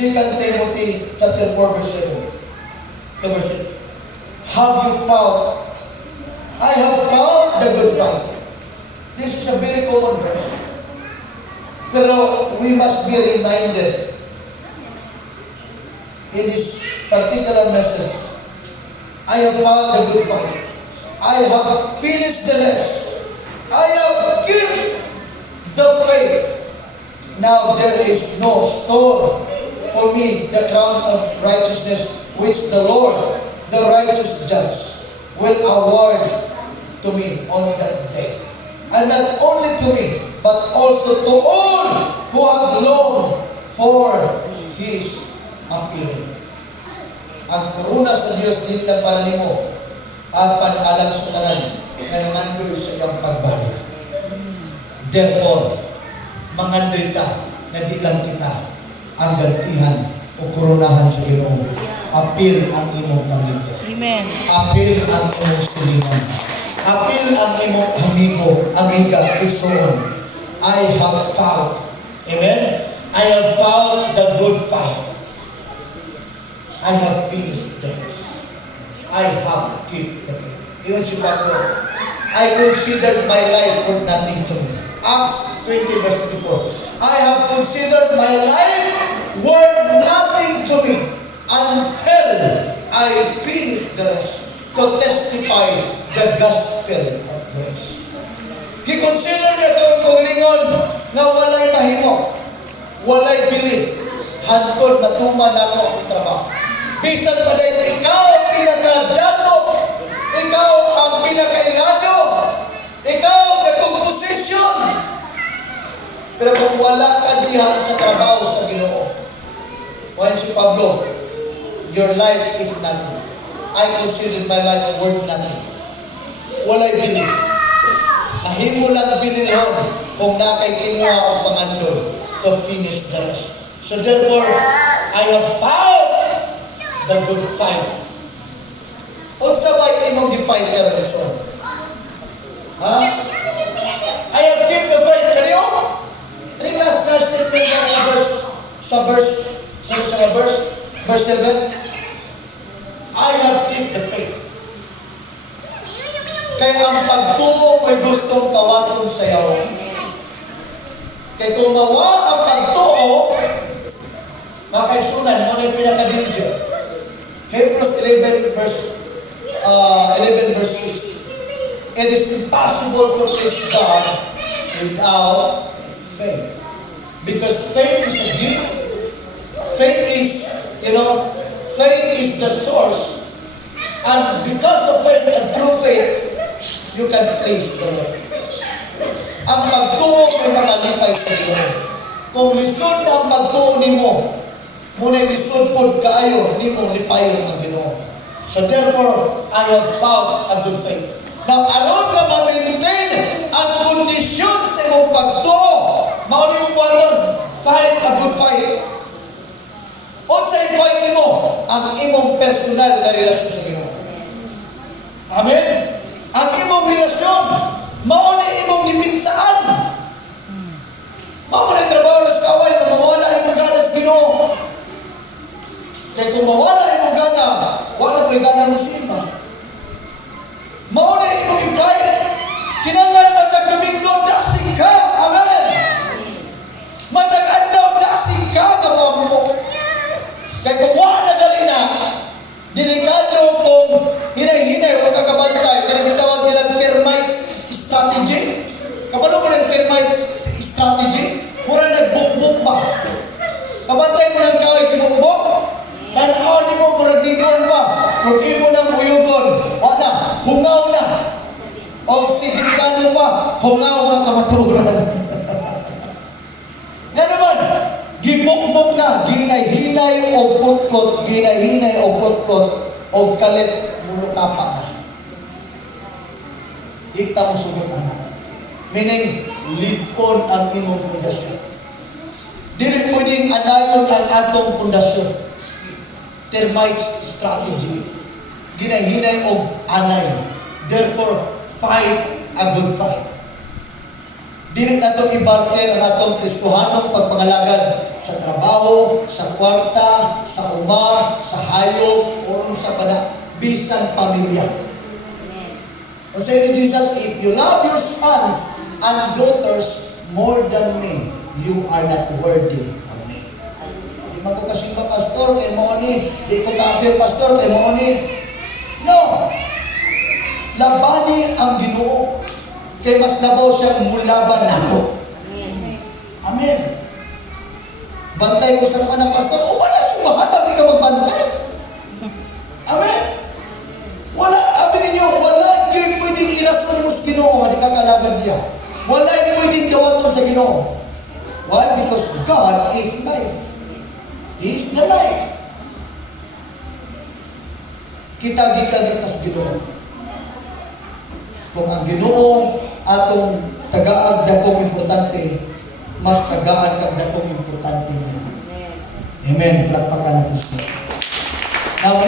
2 Timothy chapter 4, verse 7. The verse 8. Have you found? I have found the good fight. This is a very common verse. Pero we must be reminded in this particular message. I have found the good fight. I have finished the race. I have given the faith. Now there is no store for me the crown of righteousness which the Lord, the righteous judge, will award to me on that day. And not only to me, but also to all who have longed for His appearing. Ang koruna sa Diyos din lang para nimo at pag-alang sa tanan na nangandoy sa iyang pagbalik. Therefore, mangandoy ka na di lang kita ang gantihan o koronahan sa Ginoo. Appeal ang imong pamilya. Amen. Appeal ang imong silingan. Appeal ang imong amigo, amiga, igsoon. I have found. Amen? I have found the good fight. I have finished this. I have kept the faith. Iyon si Pablo. I considered my life worth nothing to me. Acts 20 verse 24. I have considered my life worth nothing to me until I finish the rest to testify the gospel of grace. Gikonsider na itong kunglingon na walay mahimo, walay bili, hantod matuman ako ang trabaho. Bisan pa dahil ikaw ang pinakadato, ikaw ang pinakailado, ikaw ang nagkomposisyon. Pero kung wala ka diha sa trabaho sa Ginoo, wala si Pablo, your life is nothing. I consider my life worth nothing. Walay bili. Mahimo lang binilhon kung nakay kinuha ang pangandon to finish the rest. So therefore, I have found the good fight. Unsa ba imong gi-fight karon igsoon? Ha? I have kept the fight kaniyo. Ani last statement ng verse 7. I have kept the faith. Kaya ang pagtuo ay gustong kawaton sa iyo. Kaya kung mawa ang pagtuo, makaisunan mo na yung pinaka-danger. Hebrews 11 verse 6. It is impossible to please God without faith. Because faith is a gift. Faith is, faith is the source. And because of faith and through faith, you can please the Lord. Ang magtuo ay makalipay sa iyo. Kung lisod na ang magtuo nimo, muna lisod pod kaayo nimo lipayon ang Ginoo. So therefore, I have found a good faith. Nang aron ka ma-maintain ang kondisyon sa imong pagtuo, mao nimo buhaton, fight a good fight. Unsay fight nimo? Ang imong personal na relasyon sa Ginoo. Amen? Ang imong relasyon, mao ni imong gipinsaan. Mao na trabaho sa kaway, mawala imong gana sa Ginoo. Kaya kung mawala imong gana, wala ko'y gana mo simba. Mao na imong i-fight. Kinangan matag Domingo, dasig ka. Amen? Matag adlaw, dasig ka nga mamumok. Kaya kung wala dali na, delikado kung hinay-hinay o kakabantay, kaya gitawag nilang termite strategy. Kapano mo ng termite strategy? Mura nagbukbuk ba? Kabantay mo ng kaway kibukbuk, tanaw ni mo mura digon ba? Kung imo ng uyugon, wala, hungaw na. O sigitano pa, hungaw na kamaturan. Nga naman, gibukbuk na, ginay-hinay o kutkot, ginay-hinay o kutkot, o kalit mulukapa na. Ikta mo sugot anak. Meaning, lipon ang imong pundasyon. Dili pwedeng anayon ang atong pundasyon. Termite strategy. Ginay-hinay o anay. Therefore, fight a good fight. Dili na itong ibarter ang atong Kristohanong pagpangalagad sa trabaho, sa kwarta, sa uma, sa hayop, o sa bisan pamilya. O say ni Jesus, if you love your sons and daughters more than me, you are not worthy of me. Di man ko kasimba pastor, kay mo ni. Di ko ka-appear pastor, kay mo ni. No! Labani ang Ginoo. Kay mas labaw siyang mulaban nato. Amen. Bantay ko sa mga ng pastor, o wala sumahanap, di ka magbantay. Amen. Wala, amin ninyo, wala kayo pwedeng irasman mo sa Ginoo, di ka kalaban niya. Wala kayo pwedeng gawaton sa Ginoo. Why? Because God is life. He is the life. Kita gikan kita sa Ginoo. Kung ang Ginoo atong tagaag dakong importante, mas tagaan kag dakong importante niya. Amen. Palakpakan natin siya. Now,